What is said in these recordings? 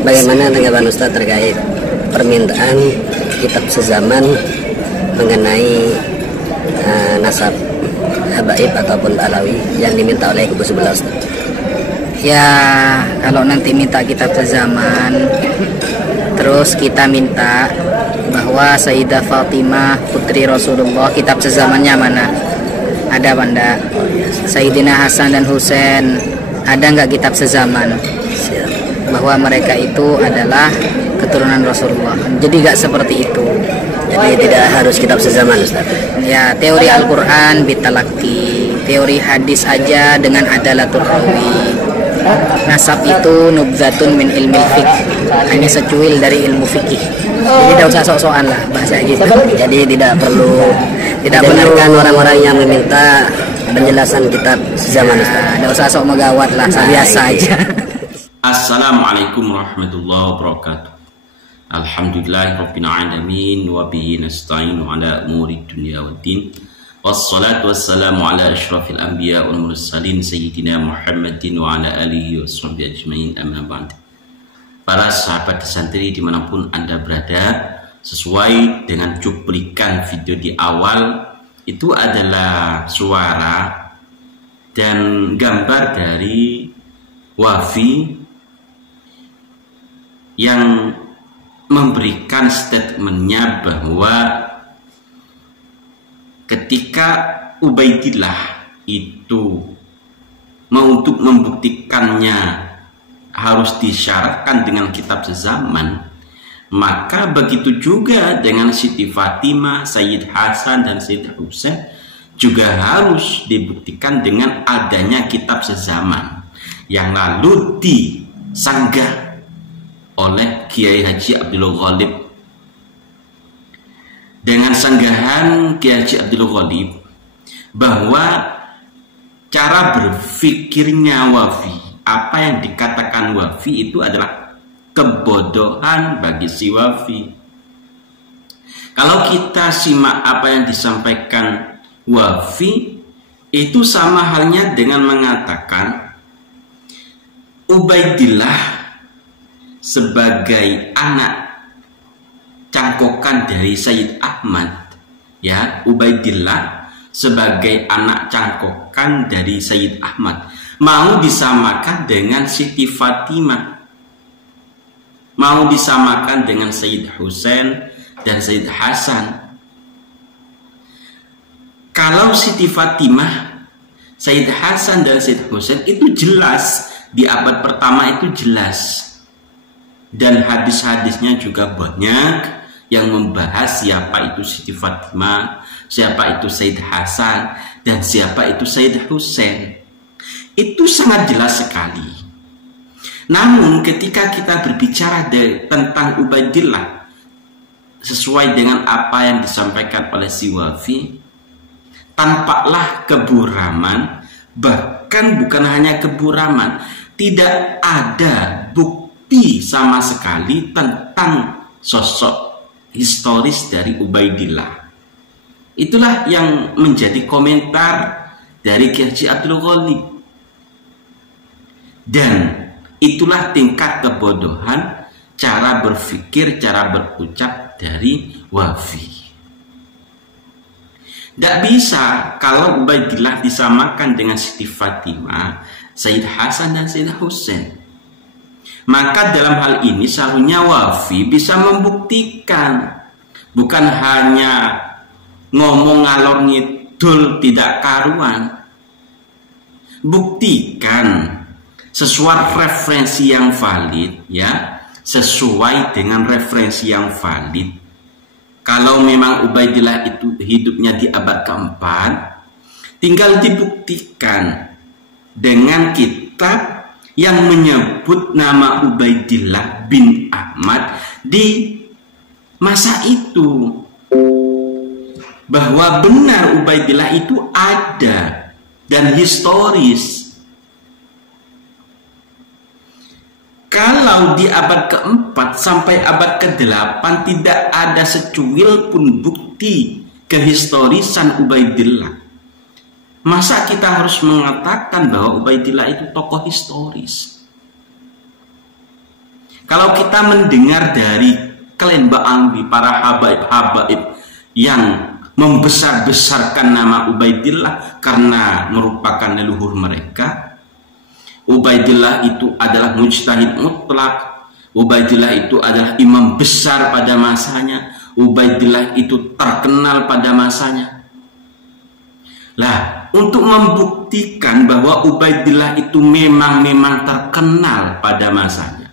Bagaimana tanggapan Ustaz terkait permintaan kitab sezaman mengenai nasab habaib ataupun alawi yang diminta oleh kubu sebelah, Ustaz? Ya, kalau nanti minta kitab sezaman, terus kita minta bahwa Sayyidah Fatimah putri Rasulullah kitab sezamannya mana? Ada apa enggak? Sayyidina Hasan dan Husain ada enggak kitab sezaman? Bahwa mereka itu adalah keturunan Rasulullah. Jadi enggak seperti itu. Jadi tidak harus kitab sezaman, Ustaz. Ya, teori Al-Quran bitalaki, teori hadis aja dengan adalatul rawi. Nasab itu nubzatun min ilmi fiqh, hanya secuil dari ilmu fikih. Jadi tidak usah sok-sokan lah bahasa gitu. Jadi tidak perlu mendengarkan orang-orang yang meminta penjelasan kitab sezaman, Ustaz. Tidak usah sok megawat lah, biasa aja. Assalamualaikum warahmatullahi wabarakatuh. Alhamdulillahirabbil alamin wa bihi nasta'inu ala umuri dunya waddin. Wassalatu wassalamu ala asyrafil anbiya wal mursalin sayyidina Muhammadin wa ala alihi washabbihi ajmain, amma ba'd. Para sahabat santri dimanapun Anda berada, sesuai dengan cuplikan video di awal, itu adalah suara dan gambar dari Wafi yang memberikan statementnya bahwa ketika Ubaidillah itu untuk membuktikannya harus disyaratkan dengan kitab sezaman, maka begitu juga dengan Siti Fatimah, Sayyid Hasan dan Sayyid Husain juga harus dibuktikan dengan adanya kitab sezaman yang lalu disanggah oleh Kiai Haji Abdul Ghalib. Dengan sanggahan Kiai Haji Abdul Ghalib bahwa cara berpikirnya Wafi, apa yang dikatakan Wafi itu adalah kebodohan bagi si Wafi. Kalau kita simak apa yang disampaikan Wafi, itu sama halnya dengan mengatakan Ubaidillah sebagai anak cangkokan dari Sayyid Ahmad, ya, Ubaidillah sebagai anak cangkokan dari Sayyid Ahmad mau disamakan dengan Siti Fatimah, mau disamakan dengan Sayyid Husain dan Sayyid Hasan. Kalau Siti Fatimah, Sayyid Hasan dan Sayyid Husain itu jelas di abad pertama, itu jelas. Dan hadis-hadisnya juga banyak yang membahas siapa itu Siti Fatimah, siapa itu Sayyid Hasan, dan siapa itu Sayyid Husain. Itu sangat jelas sekali. Namun ketika kita berbicara tentang Ubaidillah sesuai dengan apa yang disampaikan oleh si Wafi, tampaklah keburaman, bahkan bukan hanya keburaman, tidak ada bukti sama sekali tentang sosok historis dari Ubaidillah. Itulah yang menjadi komentar dari Kiai Haji Abdul Ghalib. Dan itulah tingkat kebodohan cara berpikir, cara berucap dari Wafi. Tidak bisa kalau Ubaidillah disamakan dengan Siti Fatimah, Sayyid Hasan dan Sayyid Husain. Maka dalam hal ini seharusnya Wafi bisa membuktikan, bukan hanya ngomong ngalor ngidul tidak karuan. Buktikan sesuai referensi yang valid, ya, sesuai dengan referensi yang valid. Kalau memang Ubaidillah itu hidupnya di abad keempat, tinggal dibuktikan dengan kitab yang menyebut nama Ubaidillah bin Ahmad di masa itu, bahwa benar Ubaidillah itu ada dan historis. Kalau di abad keempat sampai abad ke-8 tidak ada secuil pun bukti kehistorisan Ubaidillah, masa kita harus mengatakan bahwa Ubaidillah itu tokoh historis? Kalau kita mendengar dari klan Ba'angwi, para habaib-habaib yang membesar-besarkan nama Ubaidillah karena merupakan leluhur mereka, Ubaidillah itu adalah mujtahid mutlak, Ubaidillah itu adalah imam besar pada masanya, Ubaidillah itu terkenal pada masanya. Lah, untuk membuktikan bahwa Ubaidillah itu memang terkenal pada masanya,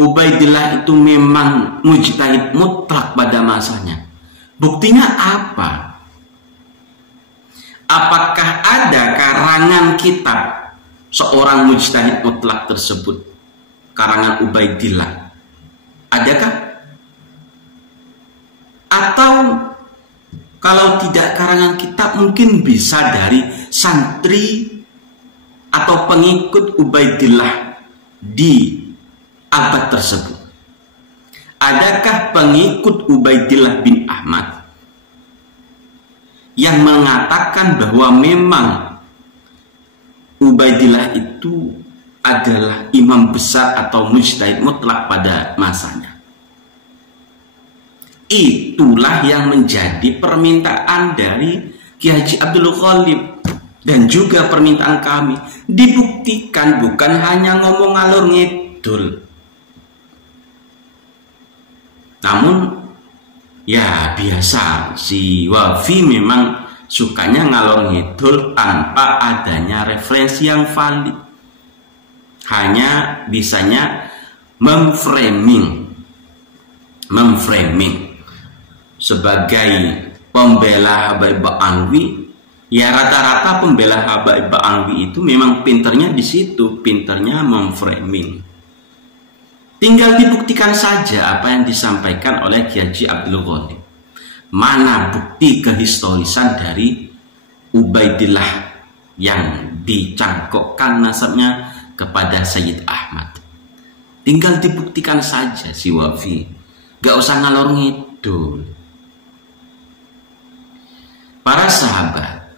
Ubaidillah itu memang mujtahid mutlak pada masanya, buktinya apa? Apakah ada karangan kitab seorang mujtahid mutlak tersebut, karangan Ubaidillah? Adakah? Atau kalau tidak karangan kitab, mungkin bisa dari santri atau pengikut Ubaidillah di abad tersebut. Adakah pengikut Ubaidillah bin Ahmad yang mengatakan bahwa memang Ubaidillah itu adalah imam besar atau mujtahid mutlak pada masanya? Itulah yang menjadi permintaan dari Ki Haji Abdul Ghalib dan juga permintaan kami. Dibuktikan, bukan hanya ngomong ngalor ngidul. Namun ya biasa, si Wafi memang sukanya ngalor ngidul tanpa adanya referensi yang valid. Hanya bisanya memframing sebagai pembela Habaib Ba'angwi. Ya rata-rata pembela Habaib Ba'angwi itu memang pinternya di situ, pinternya memframing. Tinggal dibuktikan saja apa yang disampaikan oleh Ki Haji Abdul Ghalib. Mana bukti kehistorisan dari Ubaidillah yang dicangkokkan nasabnya kepada Sayyid Ahmad? Tinggal dibuktikan saja si Wafi, gak usah ngalor ngidul. Para sahabat,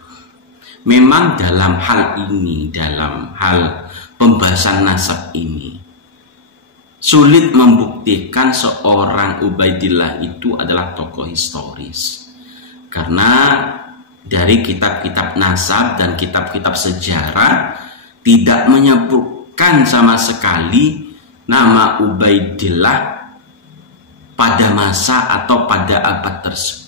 memang dalam hal ini, dalam hal pembahasan nasab ini, sulit membuktikan seorang Ubaidillah itu adalah tokoh historis. Karena dari kitab-kitab nasab dan kitab-kitab sejarah tidak menyebutkan sama sekali nama Ubaidillah pada masa atau pada abad tersebut.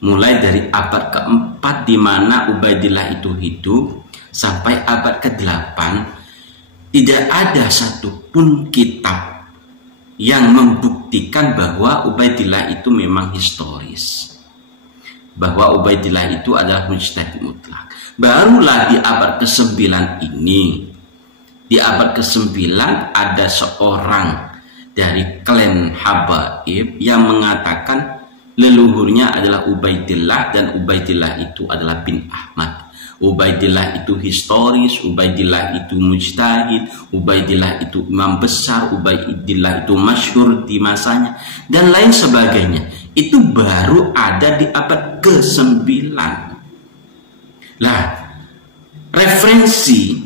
Mulai dari abad keempat di mana Ubaidillah itu hidup sampai abad ke-8, tidak ada satupun kitab yang membuktikan bahwa Ubaidillah itu memang historis, bahwa Ubaidillah itu adalah mujtahid mutlak. Barulah di abad ke-9 ini, di abad ke-9 ada seorang dari klan Habaib yang mengatakan leluhurnya adalah Ubaidillah, dan Ubaidillah itu adalah bin Ahmad. Ubaidillah itu historis, Ubaidillah itu mujtahid, Ubaidillah itu imam besar, Ubaidillah itu masyhur di masanya, dan lain sebagainya. Itu baru ada di abad ke-9. Lah, referensi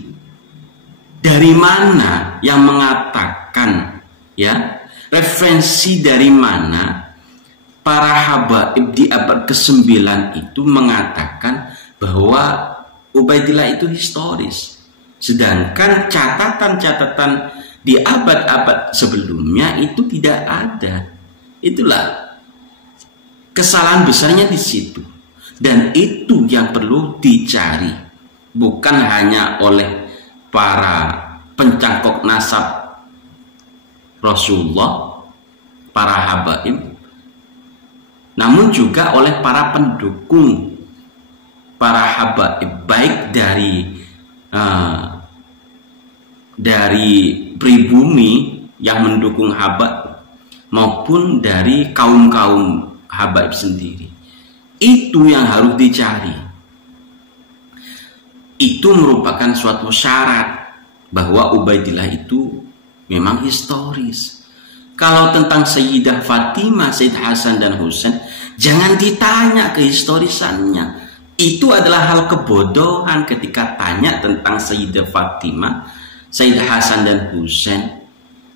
dari mana yang mengatakan, ya, referensi dari mana para habaib di abad ke-9 itu mengatakan bahwa Ubaidillah itu historis, sedangkan catatan-catatan di abad-abad sebelumnya itu tidak ada. Itulah kesalahan besarnya di situ, dan itu yang perlu dicari, bukan hanya oleh para pencangkok nasab Rasulullah, para habaib, namun juga oleh para pendukung para habaib, baik dari pribumi yang mendukung habaib maupun dari kaum-kaum habaib sendiri. Itu yang harus dicari. Itu merupakan suatu syarat bahwa Ubaidillah itu memang historis. Kalau tentang Sayyidah Fatimah, Sayyid Hasan dan Husain, jangan ditanya kehistorisannya. Itu adalah hal kebodohan ketika tanya tentang Sayyidah Fatimah, Sayyid Hasan dan Husain,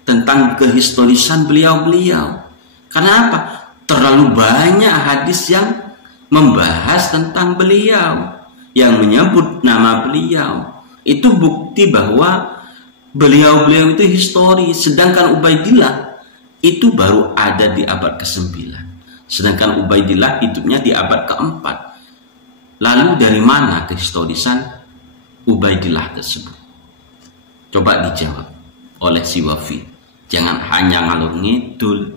tentang kehistorisan beliau-beliau. Karena apa? Terlalu banyak hadis yang membahas tentang beliau, yang menyebut nama beliau. Itu bukti bahwa beliau-beliau itu historis. Sedangkan Ubaidillah itu baru ada di abad ke-9. Sedangkan Ubaidillah hidupnya di abad ke-4. Lalu dari mana kehistorisan Ubaidillah tersebut? Coba dijawab oleh si Wafi. Jangan hanya ngalur ngidul.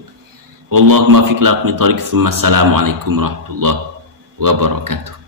Wallahumma fiq lakum thoriq. Assalamualaikum warahmatullahi wabarakatuh.